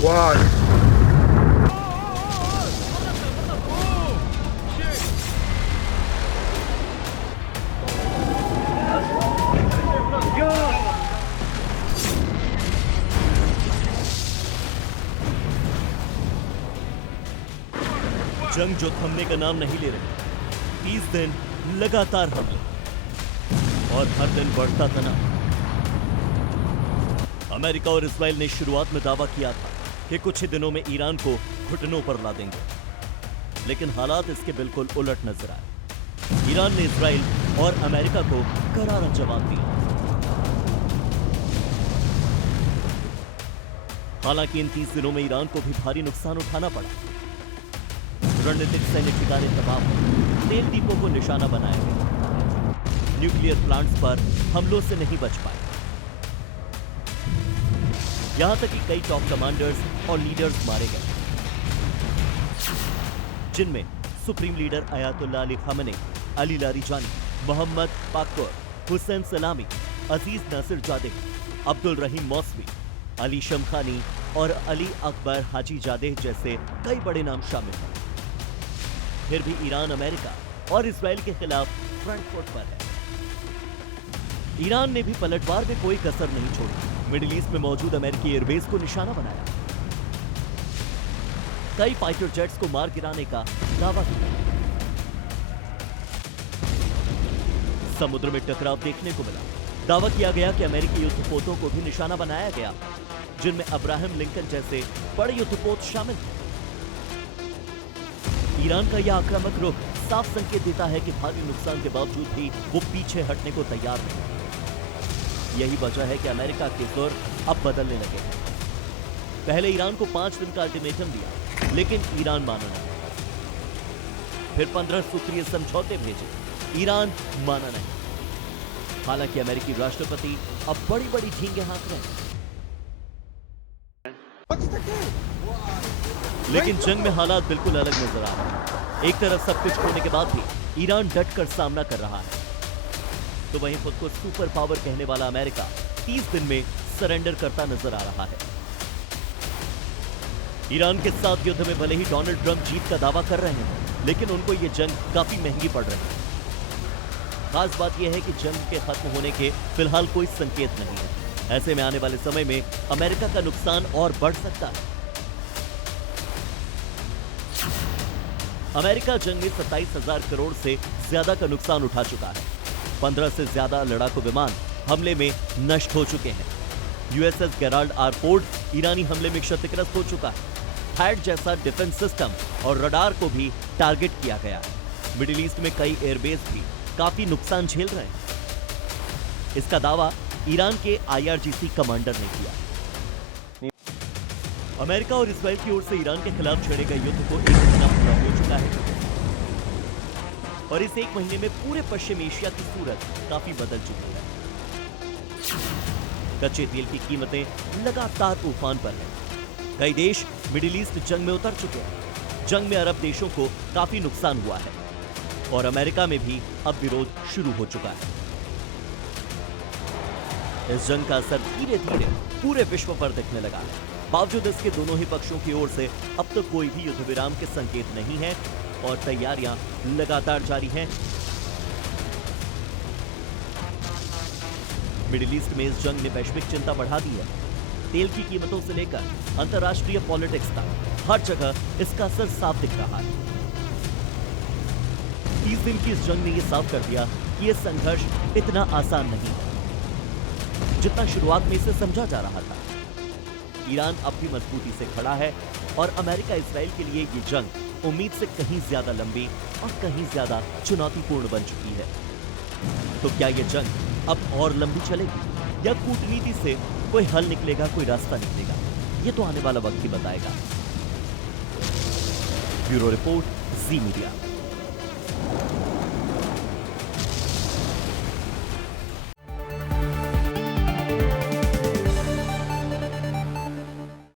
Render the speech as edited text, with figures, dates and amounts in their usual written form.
와. जंग जो थमने का नाम नहीं ले रही। 30 दिन लगातार हमले और हर दिन बढ़ता तनाव। अमेरिका और इस्राइल ने शुरुआत में दावा किया था कि कुछ ही दिनों में ईरान को घुटनों पर ला देंगे, लेकिन हालात इसके बिल्कुल उलट नजर आए। ईरान ने इस्राइल और अमेरिका को करारा जवाब दिया। हालांकि इन 30 दिनों में ईरान को भी भारी नुकसान उठाना पड़ा। रणनीतिक सैन्य ठिकाने तबाह हुए, तेल डिपो को निशाना बनाया गया, न्यूक्लियर प्लांट्स पर हमलों से नहीं बच पाए। यहां तक कि कई टॉप कमांडर्स और लीडर्स मारे गए, जिनमें supreme leader Ayatollah Ali Khamenei, Ali Larijani, Mohammad Baqer, Hossein Salami, Aziz Nasirzadeh, Abdul Rahim Mousavi, Ali Shamkhani और अली अकबर हाजी जादेह जैसे कई बड़े नाम शामिल हैं। फिर भी ईरान अमेरिका और इस्राइल के खिलाफ फ्रंट फुट पर है। ईरान ने भी पलटवार में कोई कसर नहीं छोड़ी। मिडिल ईस्ट में मौजूद अमेरिकी एयरबेस को निशाना बनाया, कई फाइटर जेट्स को मार गिराने का दावा किया। समुद्र में टकराव देखने को मिला। दावा किया गया कि अमेरिकी युद्धपोतों को भी निशाना बनाया गया, जिनमें अब्राहम लिंकन जैसे बड़े युद्धपोत शामिल थे। ईरान का यह आक्रामक रुख साफ संकेत देता है कि भारी नुकसान के बावजूद भी वो पीछे हटने को तैयार नहीं। यही वजह है कि अमेरिका के सुर अब बदलने लगे हैं। पहले ईरान को 5 दिन का अल्टीमेटम दिया, लेकिन ईरान माना नहीं। फिर 15 सूत्रीय समझौते भेजे, ईरान माना नहीं। हालांकि अमेरिकी राष्ट्रपति अब बड़ी बड़ी झींगे हाँक रहे हैं। लेकिन जंग में हालात बिल्कुल अलग नजर आ रहे हैं। एक तरफ सब कुछ होने के बाद भी ईरान डटकर सामना कर रहा है, तो वहीं खुद को सुपर पावर कहने वाला अमेरिका 30 दिन में सरेंडर करता नजर आ रहा है। ईरान के साथ युद्ध में भले ही डोनाल्ड ट्रंप जीत का दावा कर रहे हैं, लेकिन उनको यह जंग काफी महंगी पड़ रही है। खास बात यह है कि जंग के खत्म होने के फिलहाल कोई संकेत नहीं है। ऐसे में आने वाले समय में अमेरिका का नुकसान और बढ़ सकता है। अमेरिका जंग में 27,000 करोड़ से ज्यादा का नुकसान उठा चुका है। 15 से ज्यादा लड़ाकू विमान हमले में नष्ट हो चुके हैं। यूएसएस गेराल्ड आर फोर्ड ईरानी हमले में क्षतिग्रस्त हो चुका है। थायड जैसा डिफेंस सिस्टम और रडार को भी टारगेट किया गया है। मिडिल ईस्ट में कई एयरबेस भी काफी नुकसान झेल रहे हैं। इसका दावा ईरान के IRGC कमांडर ने किया। अमेरिका और इस्राइल की ओर से ईरान के खिलाफ छेड़े गए युद्ध को 1 महीना पूरा हो चुका है, और इस 1 महीने में पूरे पश्चिम एशिया की सूरत काफी बदल चुकी है। कच्चे तेल की कीमतें लगातार उफान पर हैं। कई देश मिडिल ईस्ट जंग में उतर चुके हैं। जंग में अरब देशों को काफी नुकसान हुआ है, और अमेरिका में भी अब विरोध शुरू हो चुका है। इस जंग का असर धीरे धीरे पूरे विश्व पर दिखने लगा है। बावजूद इसके दोनों ही पक्षों की ओर से अब तक कोई भी युद्ध विराम के संकेत नहीं है, और तैयारियां लगातार जारी हैं। मिडिल ईस्ट में इस जंग ने वैश्विक चिंता बढ़ा दी है। तेल की कीमतों से लेकर अंतर्राष्ट्रीय पॉलिटिक्स तक हर जगह इसका असर साफ दिख रहा है। 30 दिन की इस जंग ने यह साफ कर दिया कि यह संघर्ष इतना आसान नहीं है जितना शुरुआत में इसे समझा जा रहा था। ईरान अब भी मजबूती से खड़ा है, और अमेरिका इस्राइल के लिए ये जंग उम्मीद से कहीं ज्यादा लंबी और कहीं ज्यादा चुनौतीपूर्ण बन चुकी है। तो क्या ये जंग अब और लंबी चलेगी, या कूटनीति से कोई हल निकलेगा, कोई रास्ता निकलेगा? ये तो आने वाला वक्त ही बताएगा। ब्यूरो रिपोर्ट, जी मीडिया।